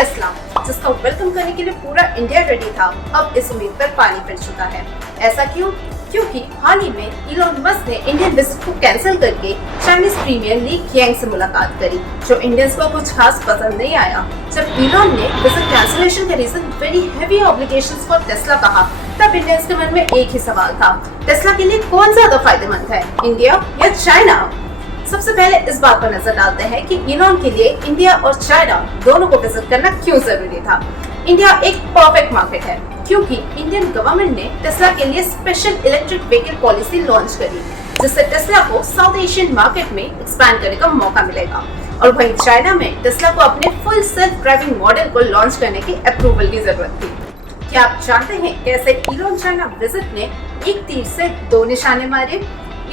Tesla, जिसका welcome करने के लिए पूरा इंडिया रेडी था, अब इस उम्मीद पर पानी फिर चुका है। ऐसा क्यों? क्योंकि हाल ही में इलॉन मस्क ने इंडियन विजिट को कैंसिल करके चाइनीज प्रीमियर ली कीइंग से मुलाकात करी, जो इंडियंस को कुछ खास पसंद नहीं आया। जब इलॉन ने विजिट कैंसिलेशन का reason very heavy obligations for Tesla कहा, तब इंडियंस के मन में एक ही सवाल था, टेस्ला के लिए कौन ज्यादा फायदेमंद है, इंडिया या चाइना? सबसे पहले इस बात पर नजर डालते हैं कि इलॉन के लिए इंडिया और चाइना दोनों को विजिट करना क्यों जरूरी था। इंडिया एक परफेक्ट मार्केट है, क्योंकि इंडियन गवर्नमेंट ने टेस्ला के लिए special electric vehicle policy launch करी, जिससे टेस्ला को साउथ एशियन मार्केट में एक्सपैंड करने का मौका मिलेगा। और वहीं चाइना में टेस्ला को अपने फुल सेल्फ ड्राइविंग मॉडल को लॉन्च करने की अप्रूवल की जरूरत थी। क्या आप जानते हैं कैसे इलॉन चाइना विजिट ने एक तीर से दो निशाने मारे?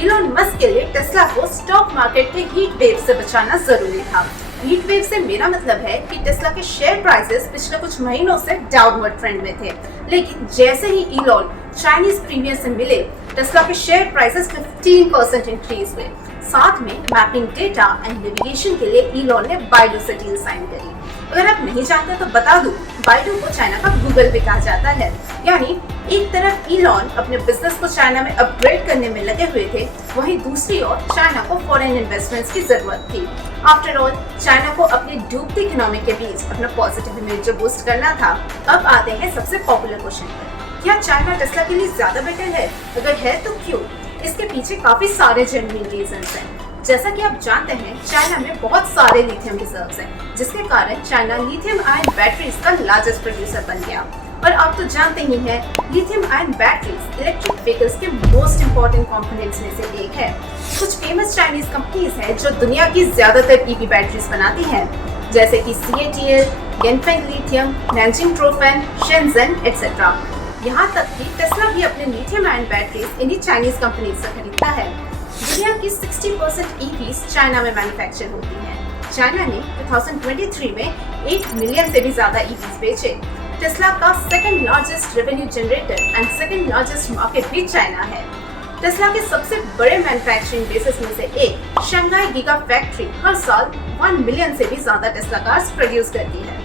इलॉन मस्क के लिए टेस्ला को स्टॉक मार्केट के हीट वेव से बचाना जरूरी था। हीट वेव से मेरा मतलब है कि टेस्ला के शेयर प्राइसेस पिछले कुछ महीनों से डाउनवर्ड ट्रेंड में थे, लेकिन जैसे ही इलॉन चाइनीज प्रीमियर से मिले, टेस्ला के शेयर प्राइसेस 15% इंक्रीज हुए। साथ में मैपिंग डेटा एंड नेविगेशन के लिए इलॉन ने बाइडू से डील साइन करी। अगर आप नहीं जानते तो बता दूं, बाइडू को चाइना का गूगल भी कहा जाता है। यानी एक तरफ इलॉन अपने बिजनेस को चाइना में अपग्रेड करने में लगे हुए थे, वहीं दूसरी ओर चाइना को फॉरेन इन्वेस्टमेंट्स की जरूरत थी। आफ्टर ऑल, चाइना को अपनी डूबती इकोनॉमी के बीच अपना पॉजिटिव इमेज बूस्ट करना था। अब आते हैं सबसे पॉपुलर क्वेश्चन पर, क्या चाइना टेस्ला के लिए ज्यादा बेटर है? अगर है तो क्यों? इसके पीछे काफी सारे जेन्युइन रीजंस हैं। जैसा कि आप जानते हैं, चाइना में बहुत सारे लिथियम रिजर्व्स हैं, जिसके कारण चाइना लिथियम आयन बैटरीज का लार्जेस्ट प्रोड्यूसर बन गया। और आप तो जानते ही हैं, lithium ion batteries electric vehicles के मोस्ट इंपोर्टेंट कंपोनेंट्स में से एक है। कुछ फेमस चाइनीज कंपनीज हैं जो दुनिया की ज्यादातर ईवी बैटरीज बनाती हैं, जैसे कि CATL, गेनफेंग lithium, Nanjing ट्रोफेन, Shenzhen etcetera. यहाँ तक कि टेस्ला भी अपने लिथियम आयन बैटरीज इन्हीं चाइनीज कंपनीज से खरीदता है। दुनिया की 60% EVs चाइना में मैन्युफैक्चर होती हैं। चाइना ने 2023 में 8 मिलियन से भी ज्यादा EVs बेचे। टेस्ला का second largest revenue generator and second largest market भी चाइना है। टेस्ला के सबसे बड़े मैन्युफैक्चरिंग बेसिस में से एक शंघाई गीगा फैक्ट्री हर साल 1 मिलियन से भी ज्यादा टेस्ला कार्स प्रोड्यूस करती है।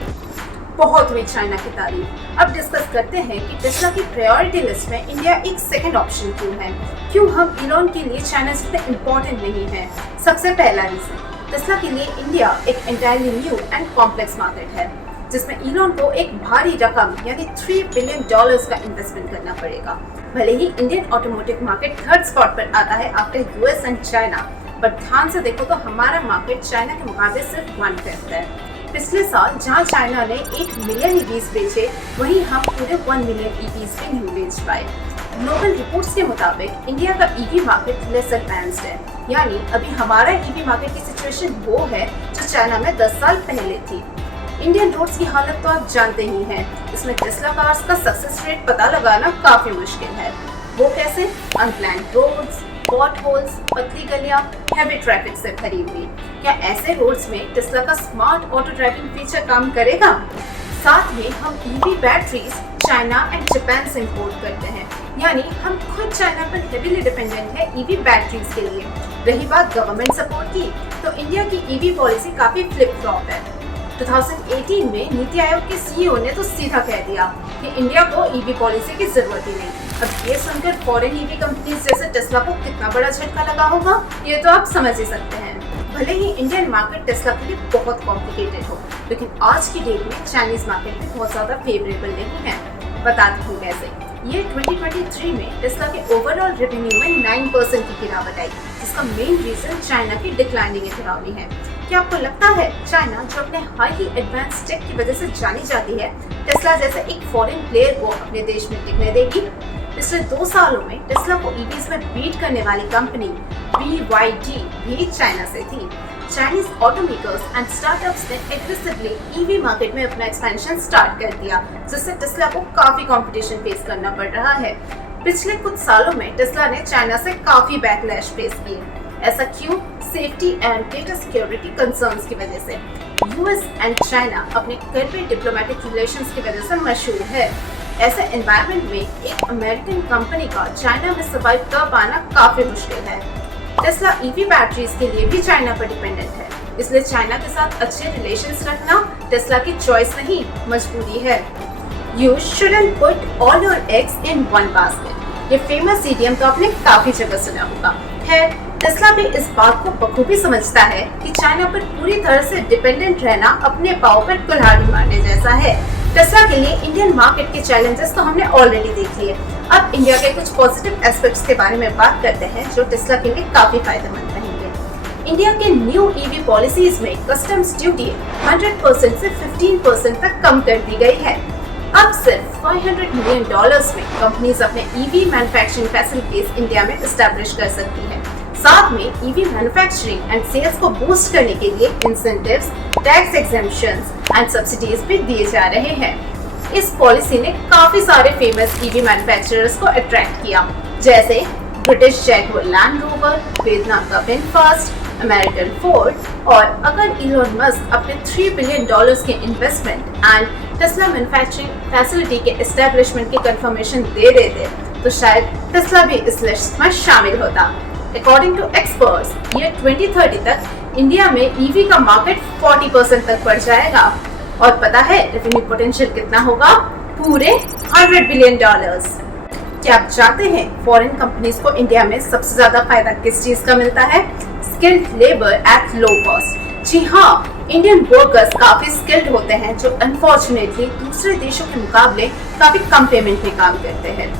बहुत हुई चाइना की तारीफ। अब डिस्कस करते हैं कि टेस्ला की प्रायोरिटी लिस्ट में इंडिया एक सेकंड ऑप्शन क्यों है, क्यों हम इलॉन के लिए चाइना से इम्पोर्टेंट नहीं है। सबसे पहला रीजन, टेस्ला के लिए इंडिया एक entirely new and complex market है, जिसमें इलॉन को एक भारी रकम यानी $3 बिलियन का इन्वेस्टमेंट करना पड़ेगा। भले ही Indian automotive market third spot पर आता है आफ्टर US एंड चाइना, पर ध्यान से देखो तो हमारा मार्केट चाइना के मुकाबले सिर्फ 1/5 है। पिछले साल जहां चाइना ने 8 मिलियन EVs बेचे, वहीं हम पूरे 1 मिलियन EVs भी नहीं बेच पाए। ग्लोबल रिपोर्ट्स के मुताबिक इंडिया का EV मार्केट लेस एडवांस्ड है, यानी अभी हमारा EV मार्केट की सिचुएशन वो है जो चाइना में 10 साल पहले थी। इंडियन रोड्स की हालत तो आप जानते ही हैं। इसमें टेस्ला कार्स का सक्सेस रेट पता लगाना काफी मुश्किल है। वो कैसे? अनप्लान्ड रोड्स, पॉट होल्स, पतली गलियां, हैवी ट्रैफिक से भरी हुई। क्या ऐसे रोड्स में टेस्ला का स्मार्ट ऑटो ड्राइविंग फीचर काम करेगा? साथ में हम EV batteries China and Japan से इंपोर्ट करते हैं, यानी हम खुद चाइना पर हेवीली डिपेंडेंट है EV बैटरीज के लिए। रही बात गवर्नमेंट सपोर्ट की, तो इंडिया की EV पॉलिसी काफी फ्लिप फ्लॉप है। 2018 में नीति आयोग के CEO ने तो सीधा कह दिया कि इंडिया को EV पॉलिसी की जरूरत ही नहीं। अब ये सुनकर फॉरेन EV कंपनीज जैसे टेस्ला को कितना बड़ा झटका लगा होगा, ये तो आप समझ ही सकते हैं। भले ही इंडियन मार्केट टेस्ला के लिए बहुत कॉम्प्लिकेटेड हो, लेकिन आज की डेट में चाइनीज मार्केट भी बहुत ज्यादा फेवरेबल नहीं है। बताती हूँ कैसे। ये 2023 में टेस्ला के ओवरऑल रेवेन्यू में 9% की गिरावट आई, जिसका मेन रीजन चाइना की डिक्लाइनिंग इकोनॉमी है। क्या आपको लगता है चाइना, जो अपने हाईली एडवांस टेक की वजह से जानी जाती है, टेस्ला जैसे एक फॉरेन प्लेयर को अपने देश में टिकने देगी? पिछले 2 सालों में टेस्ला को EVs में बीट करने वाली कंपनी BYD भी चाइना से थी। चाइनीज ऑटोमेकर्स एंड स्टार्टअप्स ने एग्रेसिवली EV मार्केट में अपना एक्सपेंशन स्टार्ट कर दिया, जिससे टेस्ला को काफी कंपटीशन फेस करना पड़ रहा है। पिछले कुछ सालों में टेस्ला ने चाइना से काफी बैकलैश फेस किए। ऐसा क्यों? Safety and data security concerns की वजह से। US एंड चाइना अपने करीबी डिप्लोमेटिक रिलेशंस की वजह से मशहूर है। ऐसे एनवायरनमेंट में एक अमेरिकन कंपनी का चाइना में सर्वाइव कर पाना काफी मुश्किल है। टेस्ला EV बैटरीज के लिए भी चाइना पर डिपेंडेंट है। इसलिए चाइना के साथ अच्छे रिलेशंस रखना टेस्ला की चॉइस नहीं, मजबूरी है। You shouldn't put all your eggs in one basket। ये फेमस इडियम तो आपने काफी जगह सुना होगा। है टेस्ला भी इस बात को बखूबी समझता है कि चाइना पर पूरी तरह से डिपेंडेंट रहना अपने पाँव पर कुल्हाड़ी मारने जैसा है। टेस्ला के लिए इंडियन मार्केट के चैलेंजेस तो हमने ऑलरेडी देख लिए। अब इंडिया के कुछ पॉजिटिव एस्पेक्ट्स के बारे में बात करते हैं जो टेस्ला के लिए काफी फायदेमंद रहेंगे। इंडिया के न्यू ईवी पॉलिसीज में कस्टम्स ड्यूटी 100% से 15% तक कम कर दी गई है। अब सिर्फ $500 मिलियन में कंपनीज अपने ईवी मैन्युफैक्चरिंग फैसिलिटीज इंडिया में एस्टैब्लिश कर सकती है। साथ में ईवी मैन्युफैक्चरिंग एंड सेल्स को बूस्ट करने के लिए incentives, tax exemptions and subsidies भी दिए जा रहे हैं। इस पॉलिसी ने काफी सारे फेमस ईवी मैन्युफैक्चरर्स को अट्रैक्ट किया, जैसे ब्रिटिश जैगुआर लैंड रोवर, वेदनाम का विनफास्ट, अमेरिकन फोर्ड। और अगर इलोन मस्क अपने $3 बिलियन के investment and Tesla manufacturing facility के एस्टेब्लिशमेंट की कंफर्मेशन दे देते तो शायद टेस्ला भी इस लिस्ट में शामिल होता। अकॉर्डिंग टू एक्सपर्ट्स, ये 2030 तक इंडिया में ईवी का मार्केट 40% तक बढ़ जाएगा। और पता है रेवेन्यू पोटेंशियल कितना होगा? पूरे $100 बिलियन। क्या आप जानते हैं फॉरेन कंपनीज को इंडिया में सबसे ज्यादा फायदा किस चीज का मिलता है? Skilled labour at low cost. जी हाँ, इंडियन वर्कर्स काफी स्किल्ड होते हैं जो अनफॉर्चुनेटली दूसरे देशों के मुकाबले काफी कम पेमेंट में काम करते हैं।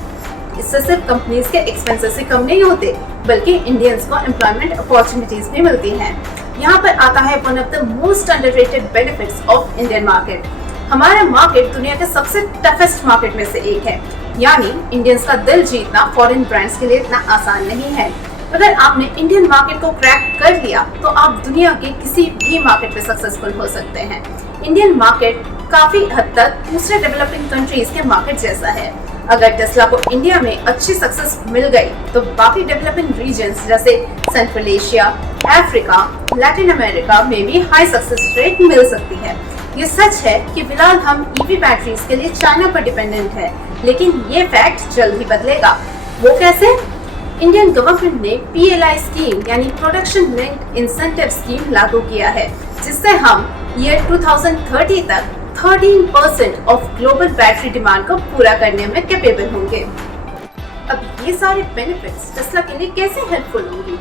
इससे सिर्फ कंपनीज के एक्सपेंसेस ही कम नहीं होते, बल्कि इंडियंस को एम्प्लॉयमेंट अपॉर्चुनिटीज भी मिलती हैं। यहाँ पर आता है one of the most underrated benefits of Indian market. हमारा मार्केट दुनिया के सबसे टफेस्ट मार्केट में से एक है, यानी इंडियंस का दिल जीतना फॉरेन ब्रांड्स के लिए इतना आसान नहीं है। अगर आपने इंडियन मार्केट को क्रैक कर लिया तो आप दुनिया के किसी भी मार्केट में सक्सेसफुल हो सकते हैं। इंडियन मार्केट काफी हद तक दूसरे डेवलपिंग कंट्रीज के मार्केट जैसा है। अगर टेस्ला को इंडिया में अच्छी सक्सेस मिल गई तो बाकी डेवलपिंग रीजन्स जैसे central Asia, Africa, Latin America में भी हाई सक्सेस रेट मिल सकती है। ये सच है कि फिलहाल हम ईवी बैटरीज के लिए चाइना पर डिपेंडेंट है, लेकिन ये फैक्ट जल्द ही बदलेगा। वो कैसे? इंडियन गवर्नमेंट ने PLI स्कीम यानी प्रोडक्शन लिंक्ड इंसेंटिव स्कीम लागू किया है, जिससे हम ईयर 2030 तक 13% ऑफ ग्लोबल बैटरी डिमांड को पूरा करने में कैपेबल होंगे। अब ये सारे बेनिफिट्स टेस्ला के लिए कैसे हेल्पफुल होंगी?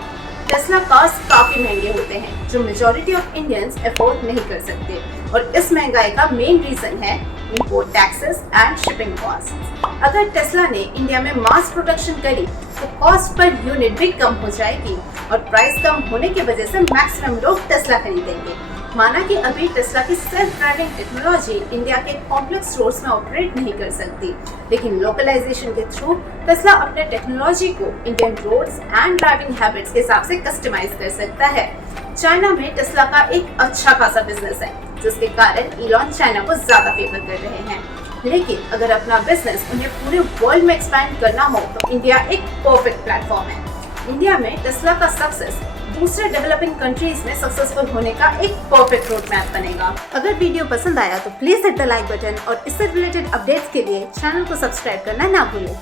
टेस्ला कार्स काफी महंगे होते हैं जो मेजॉरिटी ऑफ इंडियंस अफोर्ड नहीं कर सकते, और इस महंगाई का मेन रीजन है import taxes and shipping cost. अगर टेस्ला ने इंडिया में मास प्रोडक्शन करी तो कॉस्ट पर यूनिट भी कम हो जाएगी, और प्राइस कम होने की वजह से मैक्सिमम लोग टेस्ला खरीदेंगे। माना कि अभी टेस्ला की सेल्फ ड्राइविंग टेक्नोलॉजी इंडिया के कॉम्प्लेक्स रोड्स में ऑपरेट नहीं कर सकती, लेकिन लोकलाइजेशन के थ्रू टेस्ला अपने टेक्नोलॉजी को Indian roads and driving habits के हिसाब से कस्टमाइज कर सकता है। चाइना में टेस्ला का एक अच्छा खासा बिजनेस है, जिसके कारण इलॉन चाइना को ज्यादा फेवर कर रहे हैं। लेकिन अगर अपना बिजनेस उन्हें पूरे वर्ल्ड में एक्सपैंड करना हो तो इंडिया एक परफेक्ट प्लेटफॉर्म है। इंडिया में टेस्ला का सक्सेस दूसरे डेवलपिंग कंट्रीज में सक्सेसफुल होने का एक परफेक्ट रोड मैप बनेगा। अगर वीडियो पसंद आया तो please hit the like button, और इससे रिलेटेड अपडेट्स के लिए चैनल को सब्सक्राइब करना ना भूलें।